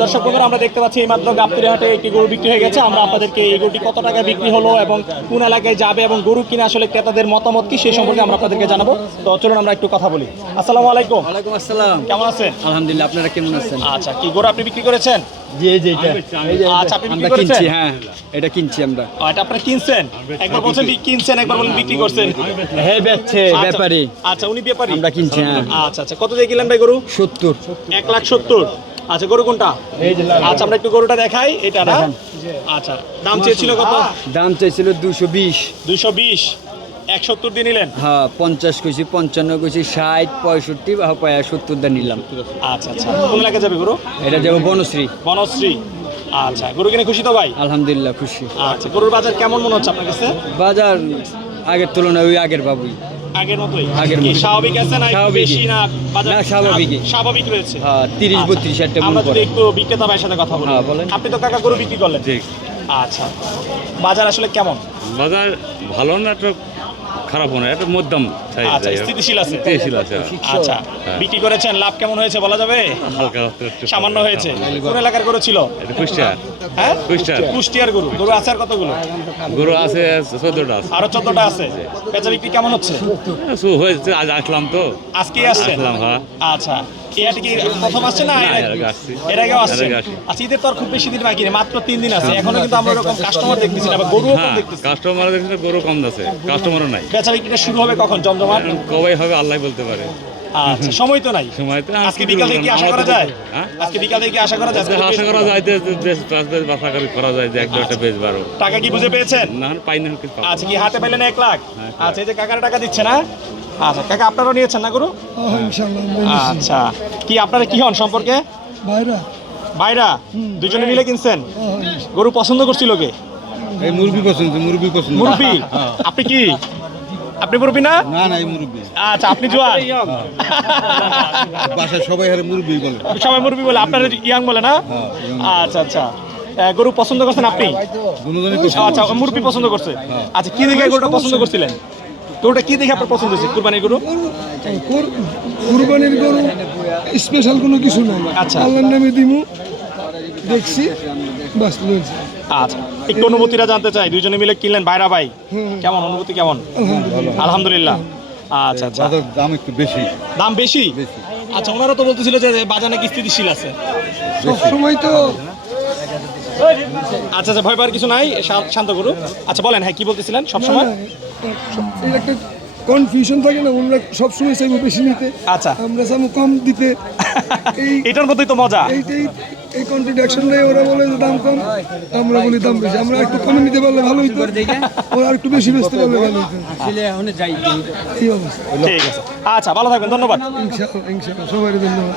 দর্শক বন্ধুরা আমরা দেখতে পাচ্ছি এইমাত্র গাবতলি হাটে একটি গরু বিক্রি হয়ে গেছে। আমরা আপনাদেরকে এই গরুটি কত টাকা বিক্রি হলো এবং কোন এলাকায় যাবে এবং গরু কিনা আসলে ক্রেতাদের মতামত কি সেই সম্পর্কে আমরা আপনাদেরকে জানাব। তো চলুন আমরা একটু কথা বলি। আসসালামু আলাইকুম। ওয়ালাইকুম আসসালাম। কেমন আছেন? আলহামদুলিল্লাহ আপনারা কেমন আছেন? আচ্ছা কি গরু আপনি বিক্রি করেছেন? জি এই এটা। আচ্ছা আপনি বিক্রি করেছেন? হ্যাঁ। এটা কিনছি আমরা। এটা কিনছেন? একবার বলছেন কিনছেন একবার বলেন বিক্রি করছেন। হ্যাঁ বেচছে। ব্যাপারী। আচ্ছা উনি ব্যাপারী? আমরা কিনছি হ্যাঁ। আচ্ছা আচ্ছা কত দিয়ে কিনলেন ভাই গরু? সত্তর। এক লাখ সত্তর। আচ্ছা গরু কোনটা? আচ্ছা আমরা একটু গরুটা দেখাই এটা না? আচ্ছা দাম চেয়েছিল কত? দাম চেয়েছিল দুশো বিশ। দুশো বিশ। এক সত্তর দিয়ে নিলেন? হ্যাঁ পঞ্চাশ কইছি পঞ্চান্ন কইছি ষাট পঁয়ষট্টি বা পঁয়া সত্তর দা নিলাম। আচ্ছা আচ্ছা। কোন এলাকায় যাবে গরু? এটা যাব বনশ্রী। বনশ্রী। আচ্ছা গরু কিনে খুশি তো ভাই? আলহামদুলিল্লাহ খুশি। আচ্ছা গরুর বাজার কেমন মনে হচ্ছে আপনার কাছে? বাজার আগের তুলনায় ওই আগের বাবুই। আগের মতোই? আগের কি স্বাভাবিক আছে না বেশি না বাজার? না, স্বাভাবিক স্বাভাবিক রয়েছে। হ্যাঁ তিরিশ আচ্ছা। বত্রিশ একটা টাকা আমরা যদি একটু বিক্রেতা ভাইয়ের সাথে কথা বলি। হ্যাঁ, বলেন। আপনি তো কাকা গরু বিক্রি করলেন। ঠিক আচ্ছা। বাজার আসলে কেমন? বাজার ভালো না একটা খারাপ না একটা মধ্যম আচ্ছা স্থিতিশীল আছে। স্থিতিশীল আছে আচ্ছা হ্যাঁ। বিক্রি করেছেন লাভ কেমন হয়েছে বলা যাবে? হালকা একটু সামান্য হয়েছে। কোন এলাকার গরু ছিল? এটা কুষ্টিয়ার হ্যাঁ? কুষ্টিয়ার কুষ্টিয়ার গরু। গরু আছে আর কতগুলো? গরু আছে চোদ্দটা আছে। আরও চোদ্দটা আছে। বেচা বিক্রি কেমন হচ্ছে? শু হয়েছে আজ আসলাম তো। আজকেই আসছে? আসলাম হ্যাঁ। আচ্ছা। এই কি প্রথম আসছে না? না, এর এর আগে- আগে আসছি। এর আগেও আসছে। এর আগে আসছি। আচ্ছা ঈদের তো আর খুব বেশি দিন বাকি নেই মাত্র তিন দিন আছে। এখনও কিন্তু আমরা এরকম কাস্টমার দেখতেছি না বা গরুও কম হ্যাঁ দেখতেছি। কাস্টমার দেখছি গরু কম আছে। কাস্টমারও নাই। বেচা বিক্রিটা শুরু হবে কখন? জমজমাট? কবে হবে আল্লাহ বলতে পারে। আচ্ছা সময় তো নাই। সময় তো আজকে বিকাল থেকে কি আশা করা যায়? হ্যাঁ? আজকে বিকাল থেকে কি আশা করা যায়? আজকে আশা করা যায় যে বেশ পাঁচ বেশ বাসা করে করা যায় যে এক দুটা বেশ বারো। টাকা কি বুঝে পেয়েছেন? না পাই না আচ্ছা কি হাতে পাইলেন এক লাখ? আচ্ছা এই যে কাকার টাকা দিচ্ছে না? আচ্ছা কাকা আপনারাও নিয়েছেন না গরু? আচ্ছা কি আপনারা কি হন সম্পর্কে? ভাইরা ভাইরা দুজনে মিলে কিনছেন? গরু পছন্দ করছিল কে? এই মুরগি পছন্দ মুরগি পছন্দ। মুরব্বি? আপনি কি? আপনি মুরব্বি না? না না এই মুরগি আচ্ছা আপনি জোয়ান। বাসায় সবাই হারে মুরগি বলে। সবাই মুরব্বি বলে আপনার ইয়াং বলে না? আচ্ছা আচ্ছা। গরু পছন্দ করছেন আপনি? আচ্ছা মুরব্বি পছন্দ করছে। আচ্ছা কি দেখে গরুটা পছন্দ করছিলেন? গরুটা কি দেখে আপনার পছন্দ হয়েছে কুরবানির গরু? কুর- কুরবানির গরু স্পেশাল কোনো কিছু নাই। আচ্ছা। আল্লাহর নামে দিমু দেখছি বাস লইছি আচ্ছা একটু অনুভূতিটা জানতে চাই দুইজনে মিলে কিনলেন বাইরা ভাই। কেমন অনুভূতি কেমন? আলহামদুলিল্লাহ। আচ্ছা আচ্ছা। দাম একটু বেশি। দাম বেশি? আচ্ছা ওনারা তো বলতেছিল যে বাজার নাকি স্থিতিশীল আছে। সব সময় তো আচ্ছা আচ্ছা ভয় পাওয়ার কিছু নাই শান্ত করু আচ্ছা বলেন হ্যাঁ কি বলতেছিলেন? সবসময় একটা কনফিউশন থাকে না আমরা সবসময় চাইব বেশি নিতে। আচ্ছা। আমরা চাইব কম দিতে। এটার মধ্যেই তো মজা। এইটাই এই কন্ট্রাডিকশন নেই ওরা বলে যে দাম কম আমরা বলি দাম বেশি। আমরা একটু কমে নিতে পারলে ভালো হইতো। ওরা একটু বেশি বেচতে পারলে ভালো হইতো। এই অবস্থা। ঠিক আছে। আচ্ছা ভালো থাকবেন ধন্যবাদ। ইনশাআল্লাহ ইনশাআল্লাহ সবাই ধন্যবাদ।